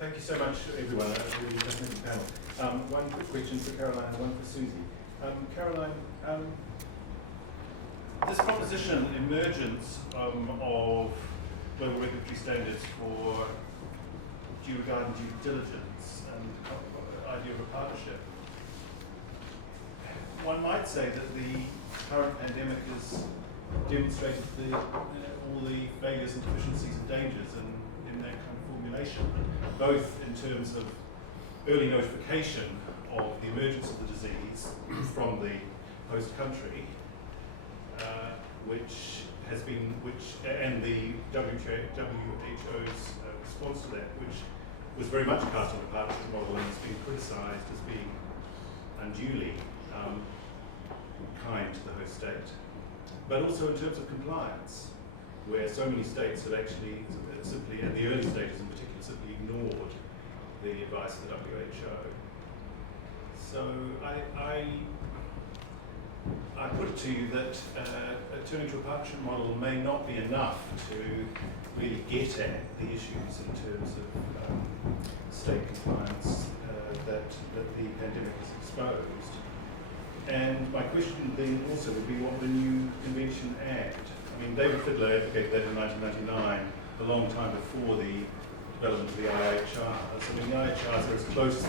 Thank you so much, everyone. A really fascinating panel. One quick question for Caroline and one for Susie. Caroline, this proposition, emergence of global regulatory standards for due regard and due diligence, and the idea of a partnership, one might say that the current pandemic has demonstrated all the failures and deficiencies and dangers in that kind of formulation, both in terms of early notification of the emergence of the disease from the host country, and the WHO's response to that, which was very much cast on the partnership model and has been criticised as being unduly kind to the host state, but also in terms of compliance, where so many states have actually simply, at the early stages in particular, simply ignored the advice of the WHO. So I put it to you that turning to a partnership model may not be enough to really get at the issues in terms of state compliance that the pandemic has exposed. And my question then also would be, what would a new convention add? I mean, David Fiddler advocated that in 1999, a long time before the development of the IHRs. I mean, the IHRs are as close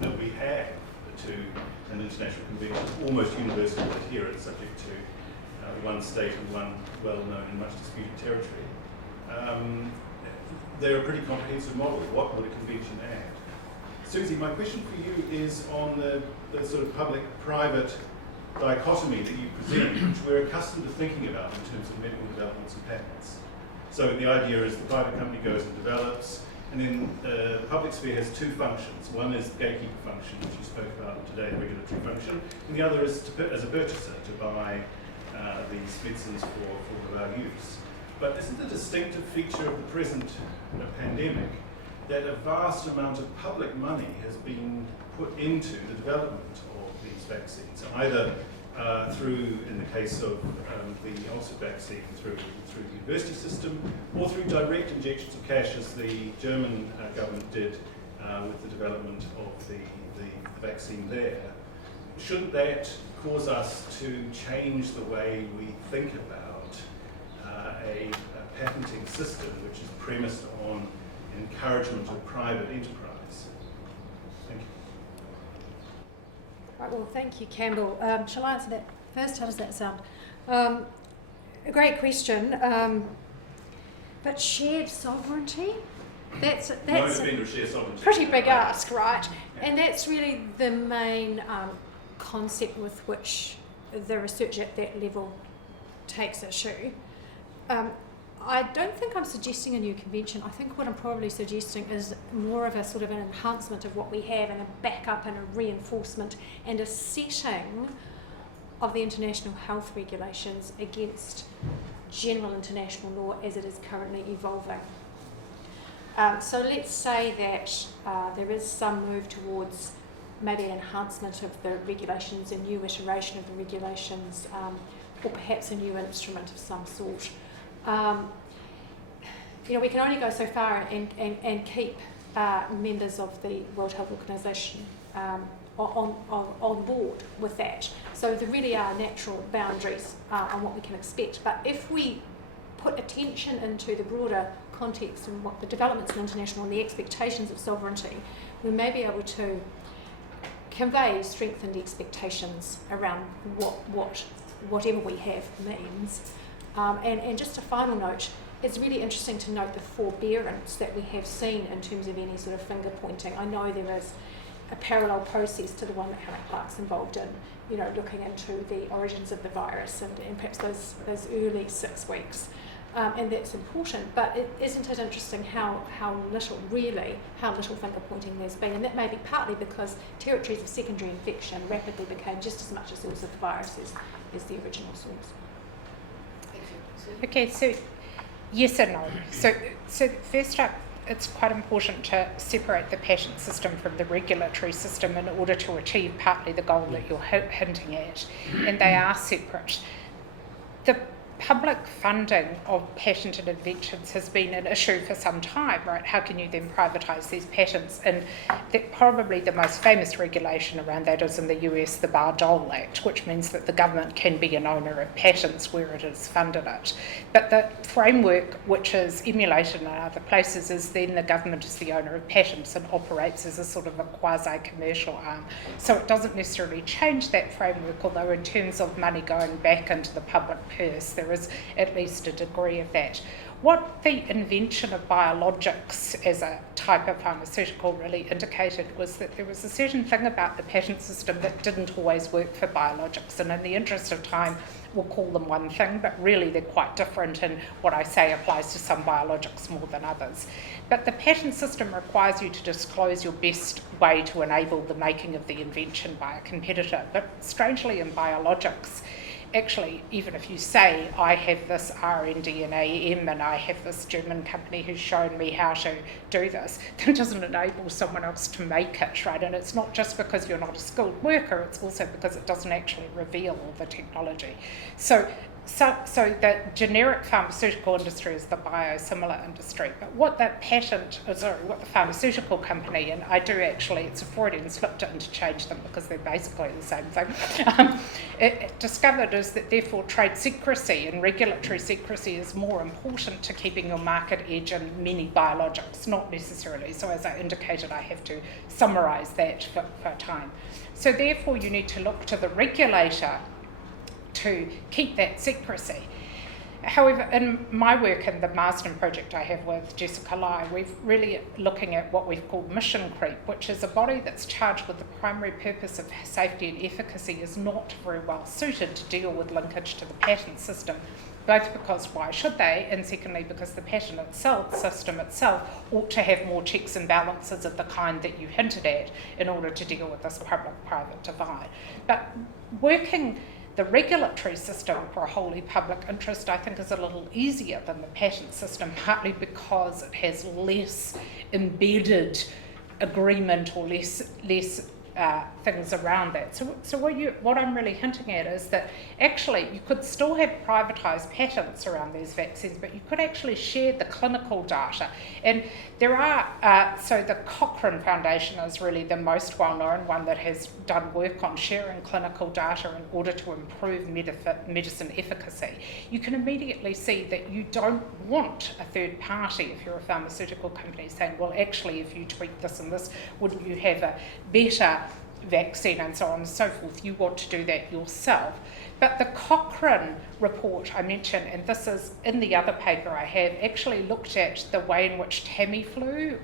that we have to an international convention, almost universal adherence, subject to one state and one well-known and much disputed territory. They're a pretty comprehensive model. What would a convention add? Susie, my question for you is on the sort of public-private dichotomy that you present, which we're accustomed to thinking about in terms of medical developments and patents. So the idea is the private company goes and develops, and then the public sphere has two functions. One is the gatekeeper function, which you spoke about today, the regulatory function, and the other is as a purchaser to buy these medicines for our use. But isn't a distinctive feature of the present pandemic that a vast amount of public money has been put into the development of these vaccines, either through, in the case of the Oxford vaccine, through the university system, or through direct injections of cash, as the German government did with the development of the vaccine there. Shouldn't that cause us to change the way we think about a patenting system which is premised on encouragement of private enterprise? Thank you. Right, well, thank you, Campbell. Shall I answer that first? How does that sound? A great question. But shared sovereignty? That's a pretty big ask, right? Yeah. And that's really the main concept with which the research at that level takes issue. I don't think I'm suggesting a new convention. I think what I'm probably suggesting is more of a sort of an enhancement of what we have, and a backup and a reinforcement and a setting of the international health regulations against general international law as it is currently evolving. So let's say that there is some move towards maybe an enhancement of the regulations, a new iteration of the regulations, or perhaps a new instrument of some sort. We can only go so far and keep members of the World Health Organization on board with that. So there really are natural boundaries on what we can expect. But if we put attention into the broader context and what the developments in international and the expectations of sovereignty, we may be able to convey strengthened expectations around whatever we have means. And just a final note, it's really interesting to note the forbearance that we have seen in terms of any sort of finger pointing. I know there is a parallel process to the one that Hannah Clark's involved in, looking into the origins of the virus and perhaps those early 6 weeks. And that's important, but isn't it interesting how little finger pointing there's been? And that may be partly because territories of secondary infection rapidly became just as much a source of the virus as the original source. Okay, so yes and no. So first up, it's quite important to separate the patent system from the regulatory system in order to achieve partly the goal that you're hinting at, and they are separate. The public funding of patent interventions has been an issue for some time, right? How can you then privatise these patents? And probably the most famous regulation around that is in the US, the Bayh-Dole Act, which means that the government can be an owner of patents where it has funded it. But the framework, which is emulated in other places, is then the government is the owner of patents and operates as a sort of a quasi-commercial arm. So it doesn't necessarily change that framework, although in terms of money going back into the public purse, there is at least a degree of that. What the invention of biologics as a type of pharmaceutical really indicated was that there was a certain thing about the patent system that didn't always work for biologics, and in the interest of time we'll call them one thing, but really they're quite different, and what I say applies to some biologics more than others. But the patent system requires you to disclose your best way to enable the making of the invention by a competitor, but strangely in biologics, actually, even if you say, I have this R&D and AM and I have this German company who's shown me how to do this, that doesn't enable someone else to make it, right? And it's not just because you're not a skilled worker, it's also because it doesn't actually reveal all the technology. So the generic pharmaceutical industry is the biosimilar industry, but what the pharmaceutical company, and I do actually, it's a Freudian slip to interchange them because they're basically the same thing, it discovered is that therefore trade secrecy and regulatory secrecy is more important to keeping your market edge in many biologics, not necessarily. So as I indicated, I have to summarise that for time. So therefore you need to look to the regulator to keep that secrecy. However, in my work in the Marsden project I have with Jessica Lai, we're really looking at what we've called mission creep, which is a body that's charged with the primary purpose of safety and efficacy is not very well suited to deal with linkage to the patent system, both because why should they, and secondly because the patent system itself ought to have more checks and balances of the kind that you hinted at in order to deal with this public-private divide. But working the regulatory system for a wholly public interest, I think, is a little easier than the patent system, partly because it has less embedded agreement or less things around that. So what I'm really hinting at is that actually you could still have privatised patents around these vaccines, but you could actually share the clinical data. And there are, so the Cochrane Foundation is really the most well-known one that has done work on sharing clinical data in order to improve medicine efficacy. You can immediately see that you don't want a third party, if you're a pharmaceutical company, saying, well, actually, if you tweak this and this, wouldn't you have a better vaccine and so on and so forth. You want to do that yourself. But the Cochrane report I mentioned, and this is in the other paper I have, actually looked at the way in which Tamiflu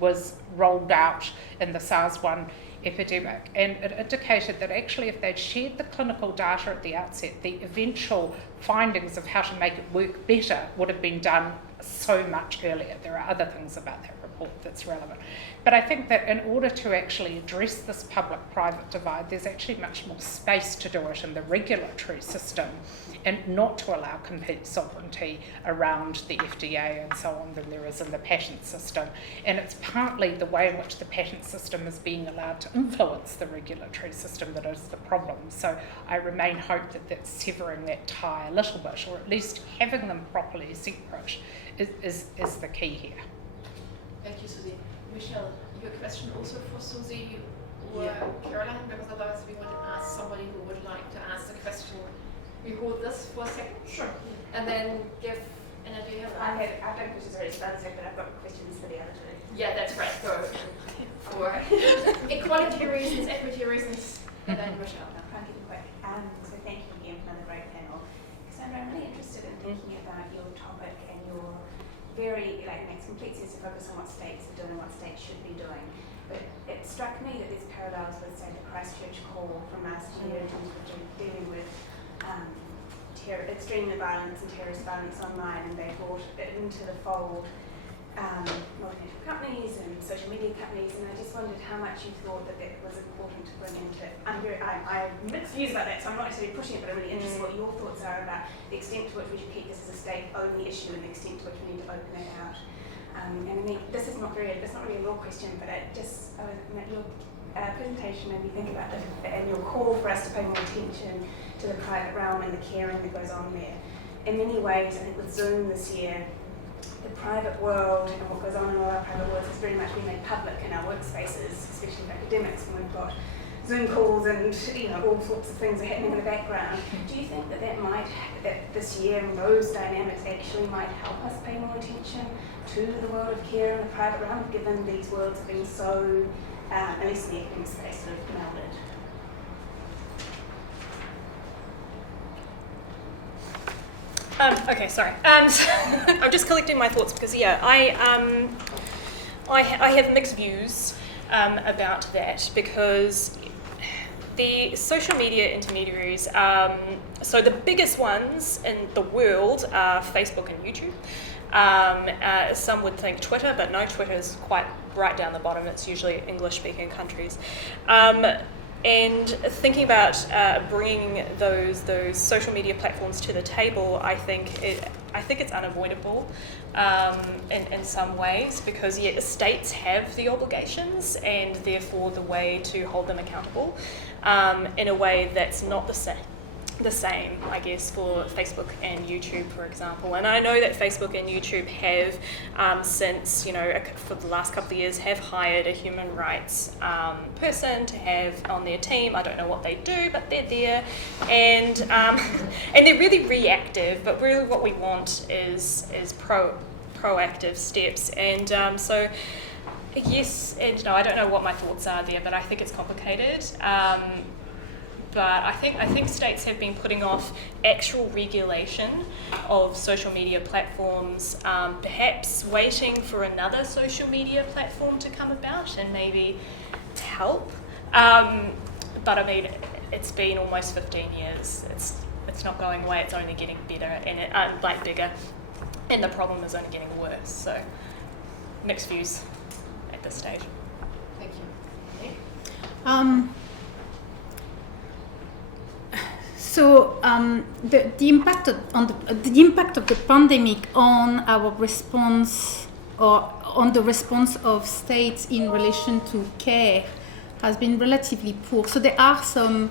was rolled out in the SARS-1 epidemic, and it indicated that actually if they'd shared the clinical data at the outset, the eventual findings of how to make it work better would have been done so much earlier. There are other things about that report that's relevant. But I think that in order to actually address this public-private divide, there's actually much more space to do it in the regulatory system and not to allow complete sovereignty around the FDA and so on than there is in the patent system. And it's partly the way in which the patent system is being allowed to influence the regulatory system that is the problem. So I remain hopeful that that's severing that tie a little bit, or at least having them properly separate is the key here. Thank you, Susie. Michelle, your question also for Susie or Caroline, because otherwise we want to ask somebody who would like to ask a question. We hold this for a second. Sure. And then give, and do you have? I've done questions already for the other side, but I've got questions for the other two. Yeah, that's right. So for equality reasons, equity reasons, and then Michelle. I'll try and keep it quick. So thank you again for another great panel. Sandra, I'm really interested in thinking about your topic and your very, makes complete sense to focus on what states are doing and what states should be doing. But it struck me that there's parallels with, say, the Christchurch call from last year in terms of dealing with extreme violence and terrorist violence online, and they brought it into the fold multinational companies and social media companies, and I just wondered how much you thought that it was important to bring into it. I'm mixed views about that, so I'm not necessarily pushing it, but I'm really interested in what your thoughts are about the extent to which we should keep this as a state-only issue and the extent to which we need to open it out. And I mean, this is not really a law question, but your presentation made me think about and your call for us to pay more attention to the private realm and the caring that goes on there. in many ways, I think with Zoom this year, the private world and what goes on in all our private worlds has very much been made public in our workspaces, especially with academics, when we've got Zoom calls and all sorts of things are happening in the background. Do you think that that this year and those dynamics actually might help us pay more attention to the world of care in the private realm, given these worlds have been so, at least in the academic space, sort of melded? Okay, sorry. So I'm just collecting my thoughts because, I have mixed views about that, because the social media intermediaries, so the biggest ones in the world are Facebook and YouTube. Some would think Twitter, but no, Twitter is quite right down the bottom. It's usually English-speaking countries. And thinking about bringing those social media platforms to the table, I think it's unavoidable in some ways, because states have the obligations and therefore the way to hold them accountable in a way that's not the same, I guess, for Facebook and YouTube, for example. And I know that Facebook and YouTube have, since, for the last couple of years, have hired a human rights person to have on their team. I don't know what they do, but they're there. And they're really reactive, but really what we want is proactive steps. And so, yes, and I don't know what my thoughts are there, but I think it's complicated. But I think states have been putting off actual regulation of social media platforms, perhaps waiting for another social media platform to come about and maybe help. But I mean, it's been almost 15 years. It's not going away. It's only getting better and bigger, and the problem is only getting worse. So mixed views at this stage. Thank you. Nick? So the impact of the pandemic on our response, or on the response of states in relation to care, has been relatively poor. So there are some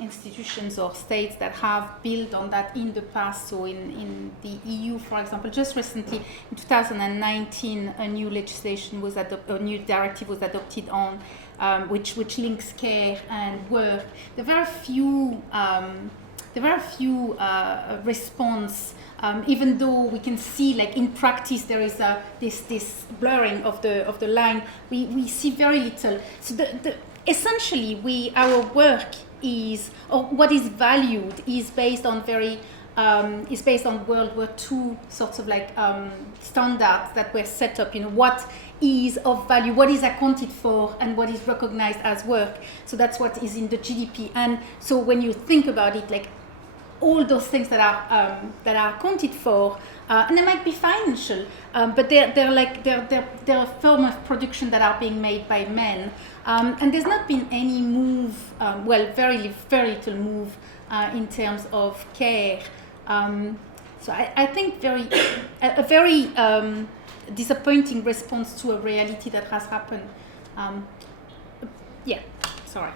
institutions or states that have built on that in the past. So in the EU, for example, just recently in 2019, a new legislation was a new directive was adopted on which links care and work. There were a few response. Even though we can see, like in practice, there is this blurring of the line, we see very little. So essentially, our work is, or what is valued, is based on World War II sorts of standards that were set up. What is of value, what is accounted for, and what is recognized as work. So that's what is in the GDP. And so when you think about it, like all those things that are accounted for, and they might be financial, but they're a form of production that are being made by men. And there's not been any move, very little move in terms of care. So I think a very disappointing response to a reality that has happened. Sorry.